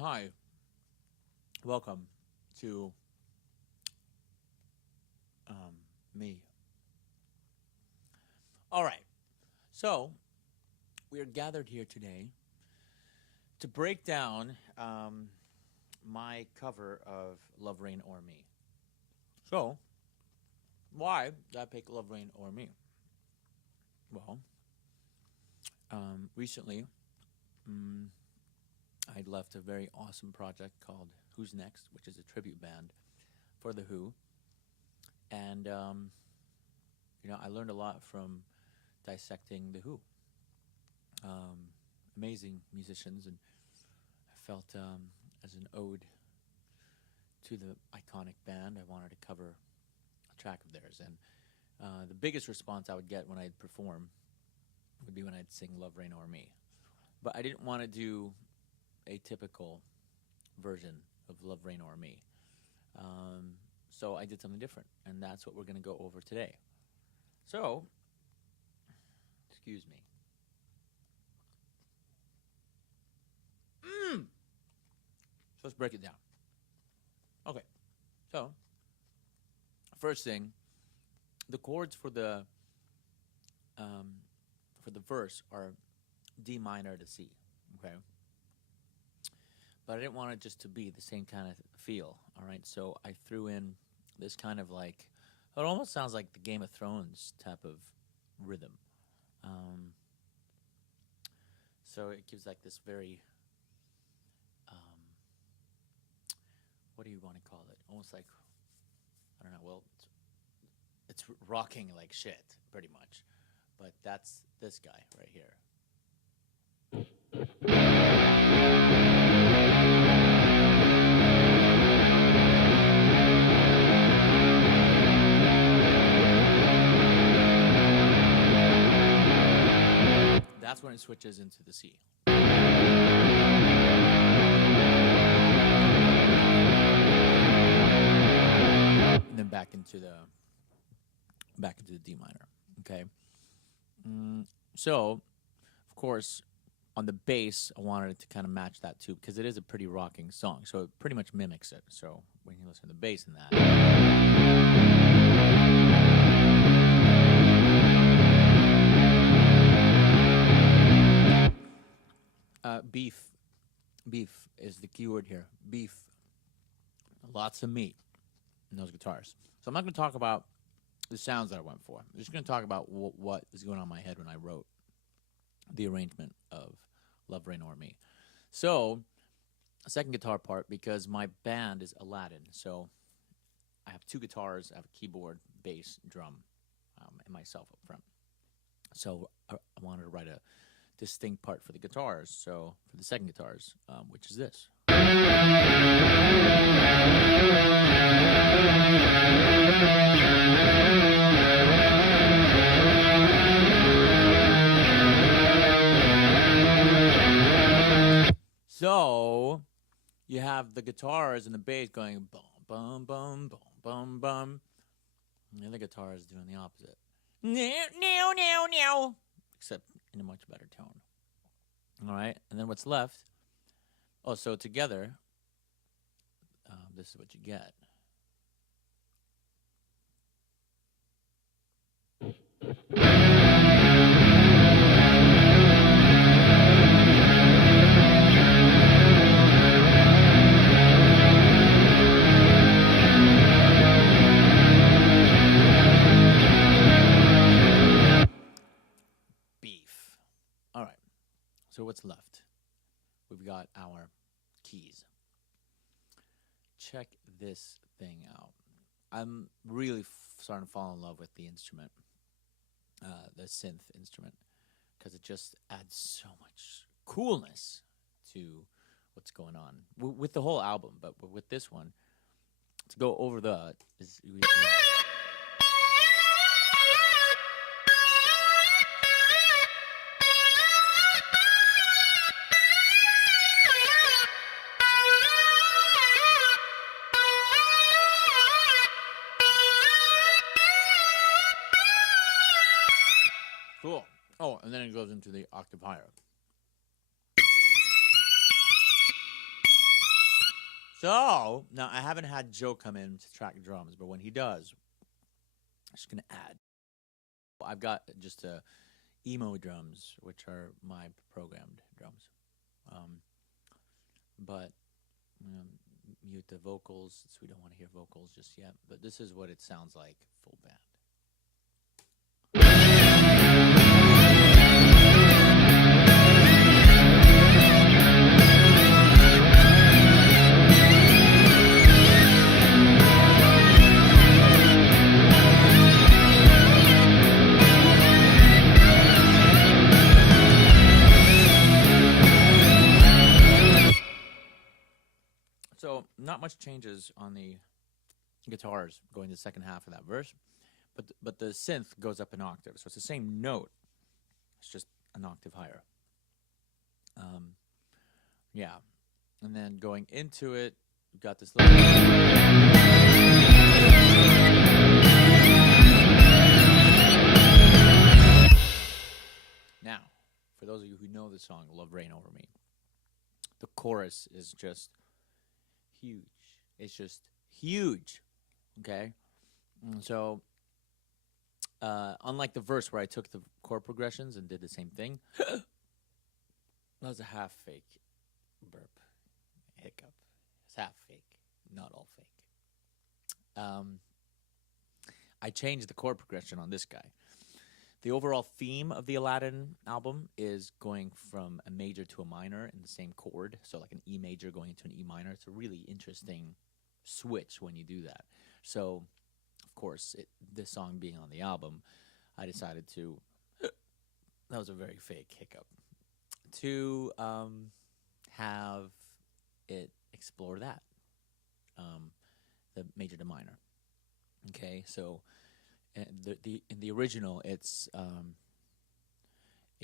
Hi, welcome to me. All right, so we are gathered here today to break down my cover of Love Rain or Me. So, why did I pick Love Rain or Me? Well, recently I'd left a very awesome project called Who's Next, which is a tribute band for The Who. And, I learned a lot from dissecting The Who. Amazing musicians, and I felt as an ode to the iconic band, I wanted to cover a track of theirs. And the biggest response I would get when I'd perform would be when I'd sing Love Rain or Me. But I didn't want to do a typical version of Love Rain or Me. So I did something different, and that's what we're going to go over today. So, excuse me. So let's break it down. Okay, so first thing, the chords for the verse are D minor to C. Okay, but I didn't want it just to be the same kind of feel. All right, so I threw in this kind of like, it almost sounds like the Game of Thrones type of rhythm. So it gives like this very what do you want to call it? Almost like, I don't know. Well, it's rocking like shit, pretty much. But that's this guy right here. That's when it switches into the C. And then back into the D minor. Okay. So, of course, on the bass, I wanted it to kind of match that too, because it is a pretty rocking song. So it pretty much mimics it. So when you listen to the bass in that. Beef is the key word here. Beef. Lots of meat in those guitars. So I'm not going to talk about the sounds that I went for. I'm just going to talk about what was going on in my head when I wrote the arrangement of Love Rain or Me. So, second guitar part, because my band is Alaeddin. So I have two guitars, I have a keyboard, bass, drum, and myself up front. So I wanted to write a distinct part for the guitars. So for the second guitars, which is this. So you have the guitars and the bass going bum bum bum bum bum bum, and the other guitar is doing the opposite. Now, except in a much better tone. All right, and then what's left? Oh, so together, this is what you get. Beef. All right, so what's left? We've got our keys. Check this thing out. I'm really starting to fall in love with the instrument, the synth instrument, because it just adds so much coolness to what's going on with the whole album. But with this one, to go over the cool. Oh, and then it goes into the octave higher. So now I haven't had Joe come in to track drums, but when he does, I'm just gonna add. I've got just emo drums, which are my programmed drums, um, but mute the vocals since we don't want to hear vocals just yet. But this is what it sounds like full band. So not much changes on the guitars going to the second half of that verse, but the synth goes up an octave, so it's the same note. It's just an octave higher. Yeah, and then going into it, we've got this little. Now, for those of you who know the song "Love Rain Over Me," the chorus is just huge. It's just huge. Okay? And so, unlike the verse where I took the chord progressions and did the same thing, that was a half fake burp, hiccup. It's half fake, not all fake. I changed the chord progression on this guy. The overall theme of the Alaeddin album is going from a major to a minor in the same chord. So like an E major going into an E minor. It's a really interesting switch when you do that. So, of course, this song being on the album, I decided to, that was a very fake hiccup, to have it explore that, the major to minor. Okay, so in the original, it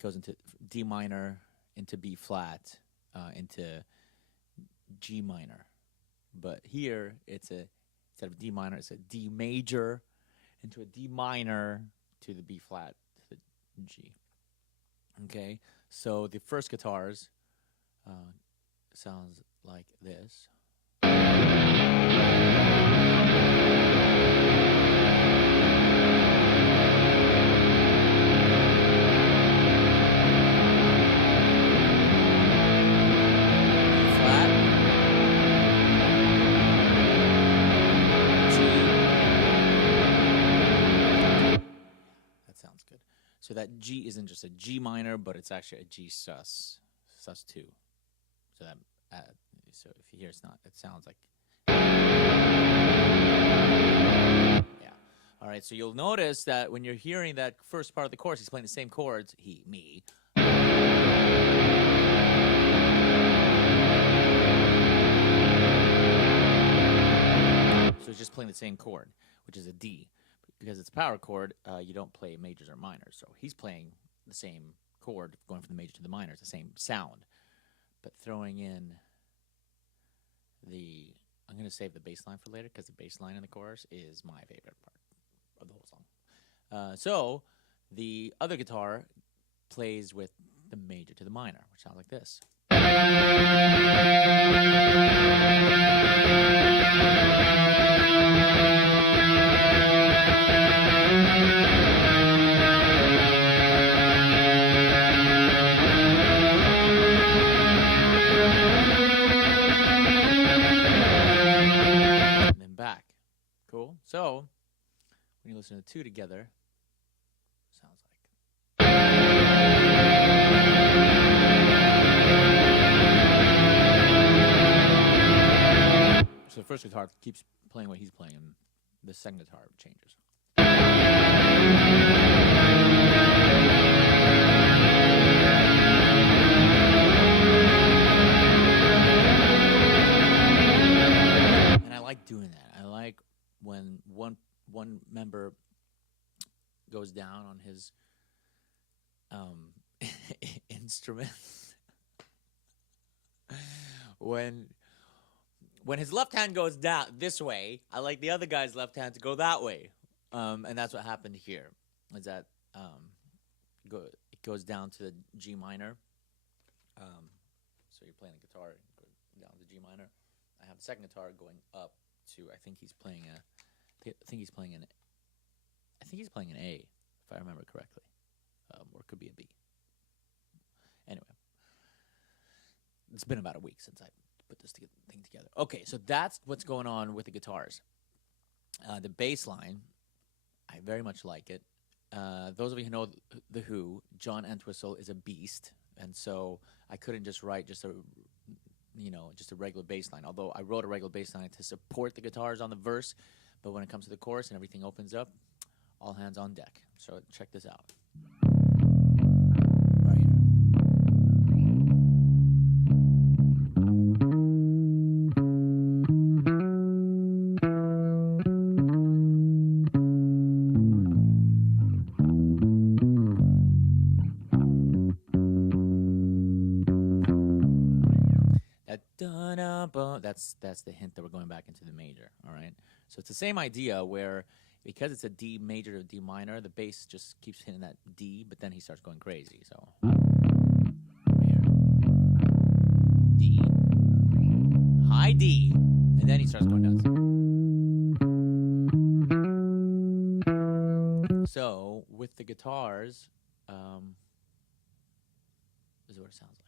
goes into D minor, into B flat, into G minor. But here instead of D minor, it's a D major, into a D minor, to the B flat, to the G. Okay, so the first guitars sounds like this. So that G isn't just a G minor, but it's actually a G sus 2. So that so if you hear it sounds like, yeah. All right, so you'll notice that when you're hearing that first part of the chorus, he's playing the same chords, me. So he's just playing the same chord, which is a D. Because it's a power chord, you don't play majors or minors. So he's playing the same chord, going from the major to the minor. It's the same sound. But throwing in I'm going to save the bass line for later, because the bass line in the chorus is my favorite part of the whole song. So the other guitar plays with the major to the minor, which sounds like this. Cool. So when you listen to the two together, sounds like. So the first guitar keeps playing what he's playing, and the second guitar changes. And I like doing that. I like when one member goes down on his instrument. when his left hand goes down this way, I like the other guy's left hand to go that way. And that's what happened here. Is that it goes down to the G minor. So you're playing the guitar, and go down to G minor. I have the second guitar going up to. I think he's playing a. I think he's playing an. I think he's playing an A, if I remember correctly, or it could be a B. Anyway, it's been about a week since I put this thing together. Okay, so that's what's going on with the guitars. The bass line, I very much like it. Those of you who know the Who, John Entwistle is a beast, and so I couldn't just write just a regular bass line. Although I wrote a regular bass line to support the guitars on the verse, but when it comes to the chorus and everything opens up, all hands on deck. So check this out. Right here. That's the hint that we're going back into the major, all right? So it's the same idea where, because it's a D major to D minor, the bass just keeps hitting that D, but then he starts going crazy, so. Here. D. High D. And then he starts going nuts. So, with the guitars, this is what it sounds like.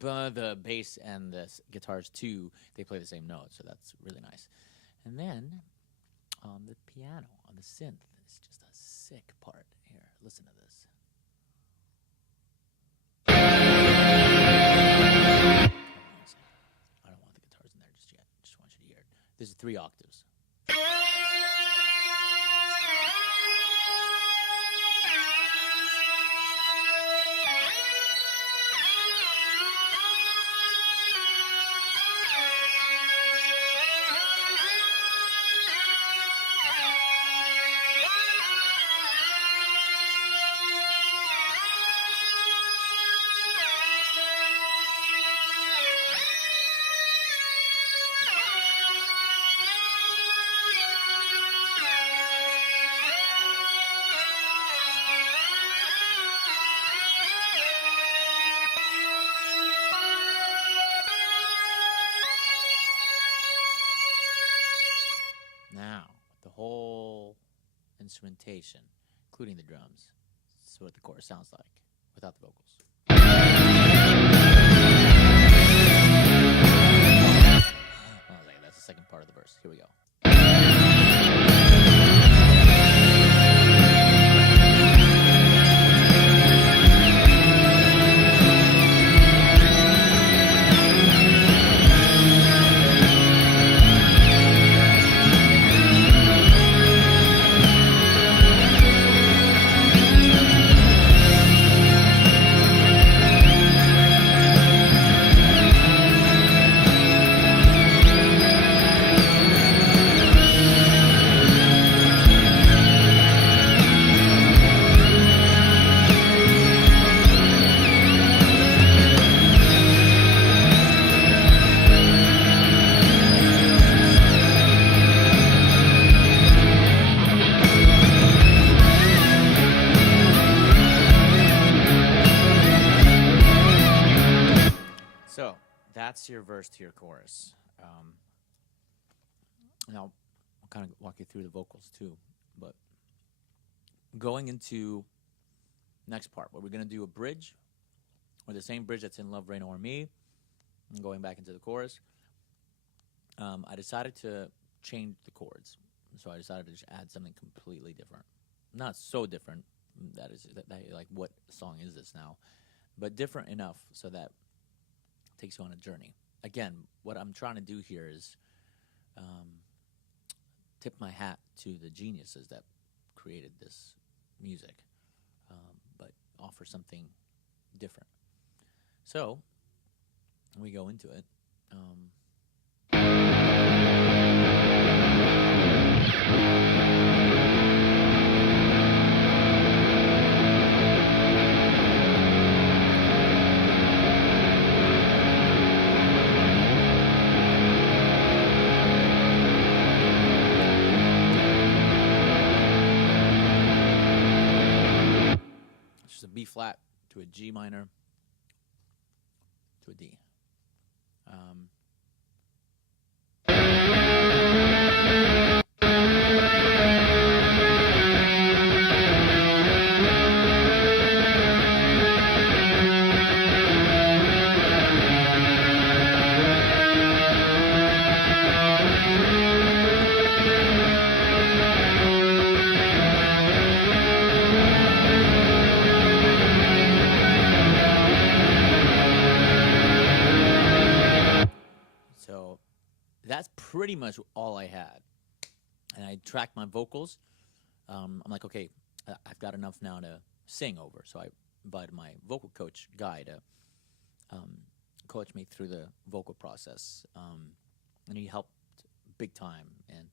But the bass and the guitars too, they play the same note, so that's really nice. And then on the piano, on the synth, it's just a sick part. Here, listen to this. Hold on a second. I don't want the guitars in there just yet. Just want you to hear it. This is 3 octaves. Now, the whole instrumentation, including the drums, this is what the chorus sounds like without the vocals. Oh, that's the second part of the verse. Here we go. So that's your verse to your chorus. Now, I'll kind of walk you through the vocals too. But going into next part, where we're going to do a bridge, or the same bridge that's in Love, Rain O'er Me, and going back into the chorus, I decided to change the chords. So I decided to just add something completely different. Not so different, that like, what song is this now? But different enough so that it takes you on a journey. Again, what I'm trying to do here is tip my hat to the geniuses that created this music, but offer something different. So we go into it. It's just a B flat to a G minor to a D. So that's pretty much all I had. And I tracked my vocals. I'm like, okay, I've got enough now to sing over. So I invited my vocal coach, Guy, to coach me through the vocal process. And he helped big time in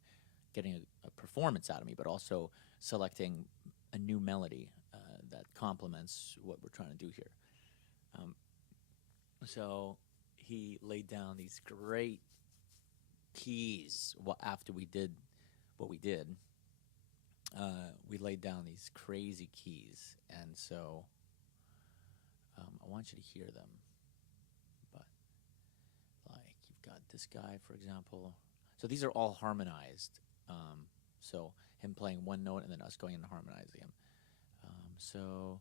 getting a performance out of me, but also selecting a new melody that complements what we're trying to do here. So he laid down these great keys after we did what we did. We laid down these crazy keys, and so I want you to hear them. But like, you've got this guy, for example. So these are all harmonized. So him playing one note and then us going and harmonizing him. So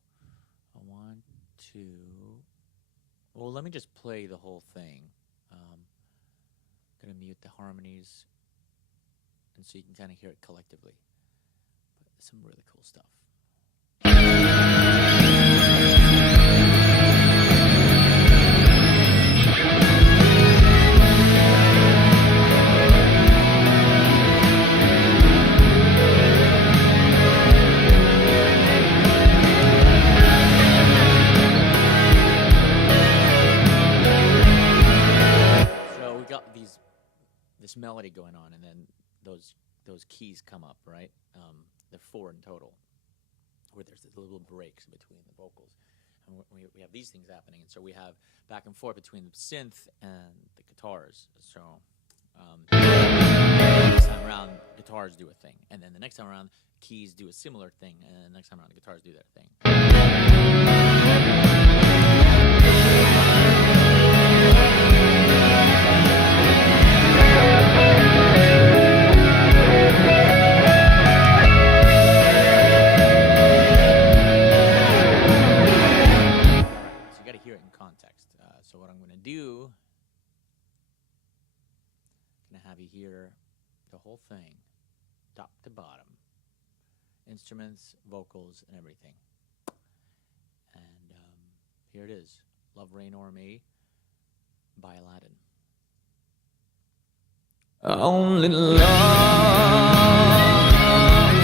I want to. Well, let me just play the whole thing. I'm going to mute the harmonies, and so you can kind of hear it collectively. But some really cool stuff. This melody going on, and then those keys come up, right? They're 4 in total, where there's little breaks between the vocals, and we have these things happening, and so we have back and forth between the synth and the guitars. So this time around, guitars do a thing, and then the next time around, keys do a similar thing, and then the next time around, the guitars do their thing. So what I'm going to do, I'm going to have you hear the whole thing, top to bottom, instruments, vocals, and everything. And here it is, Love Reign O'er Me by Alaeddin. Only love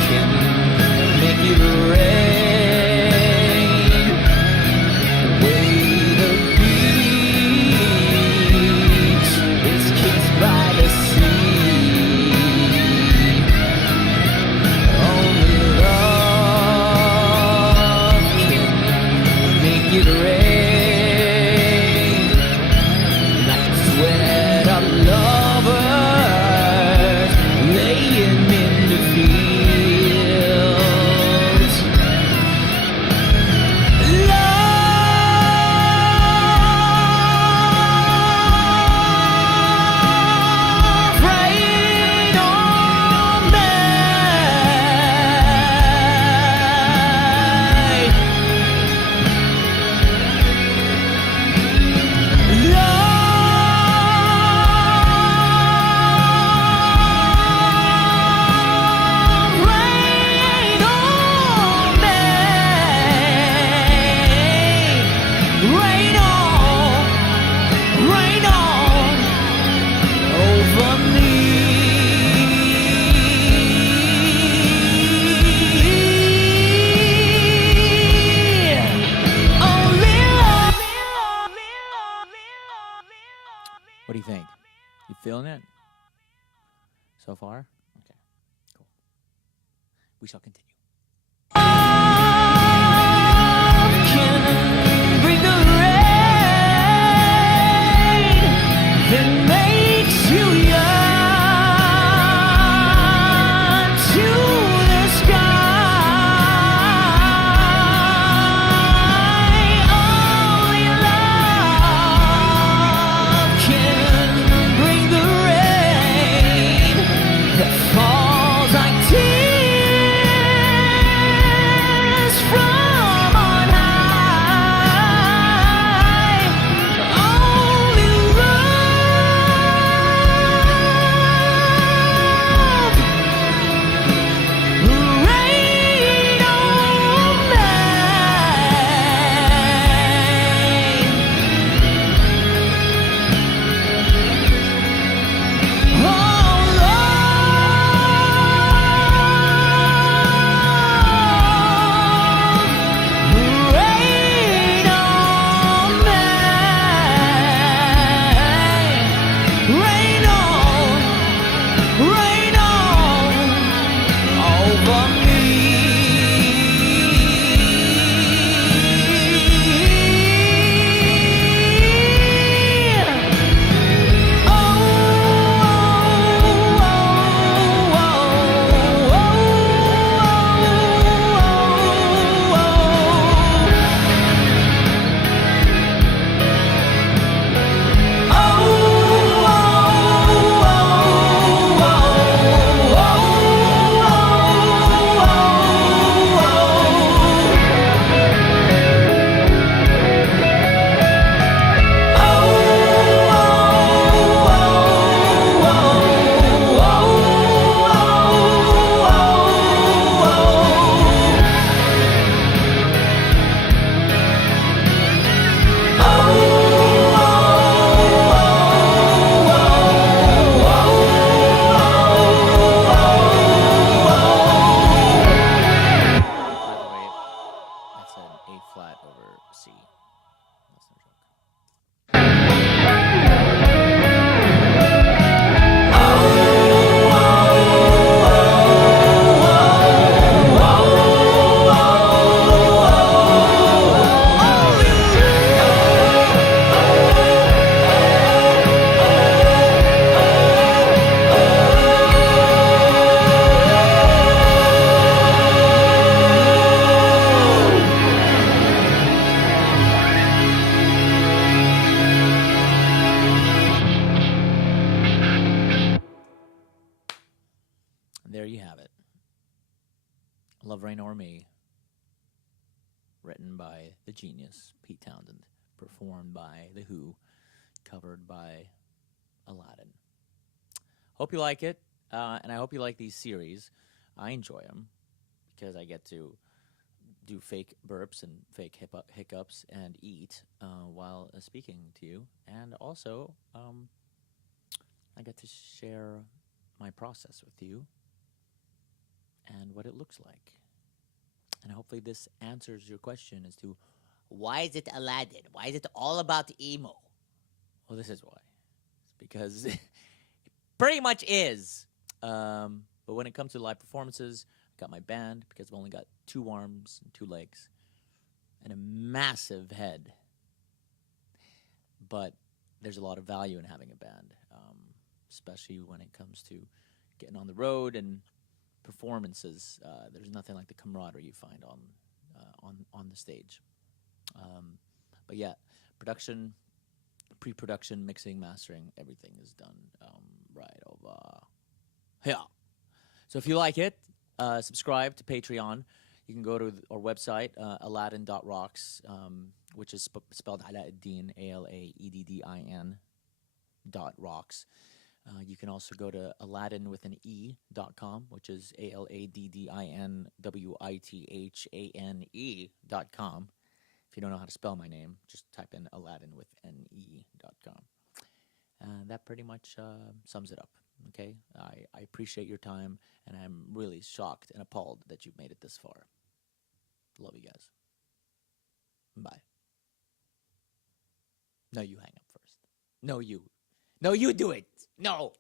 can make it rain. you think? You feeling it so far? Okay, cool. We shall continue. Can bring the rain that makes you yearn to the sky. Only love can bring the rain that falls like tears from on high. Only love, rain on me. Oh Lord, rain on me. Rain on over me. By the way, that's an A flat over C. That's no joke. And there you have it. Love Rain O'er Me. Written by the genius Pete Townsend. Performed by The Who. Covered by Aladdin. Hope you like it. And I hope you like these series. I enjoy them because I get to do fake burps and fake hiccups and eat while speaking to you. And also, I get to share my process with you and what it looks like. And hopefully this answers your question as to why is it Aladdin? Why is it all about emo? Well, this is why. It's because it pretty much is. But when it comes to live performances, I got my band because I've only got 2 arms and 2 legs and a massive head. But there's a lot of value in having a band, especially when it comes to getting on the road and performances. There's nothing like the camaraderie you find on the stage. But yeah, production, pre-production, mixing, mastering, everything is done right over here. So if you like it, subscribe to Patreon. You can go to our website, aladdin.rocks, which is spelled Alaeddin, Alaeddin .rocks. You can also go to aladdinwithane.com, which is ALADDINWITHANE.com. If you don't know how to spell my name, just type in aladdinwithane.com. And that pretty much sums it up, okay? I appreciate your time, and I'm really shocked and appalled that you've made it this far. Love you guys. Bye. No, you hang up first. No, you. No, you do it. No.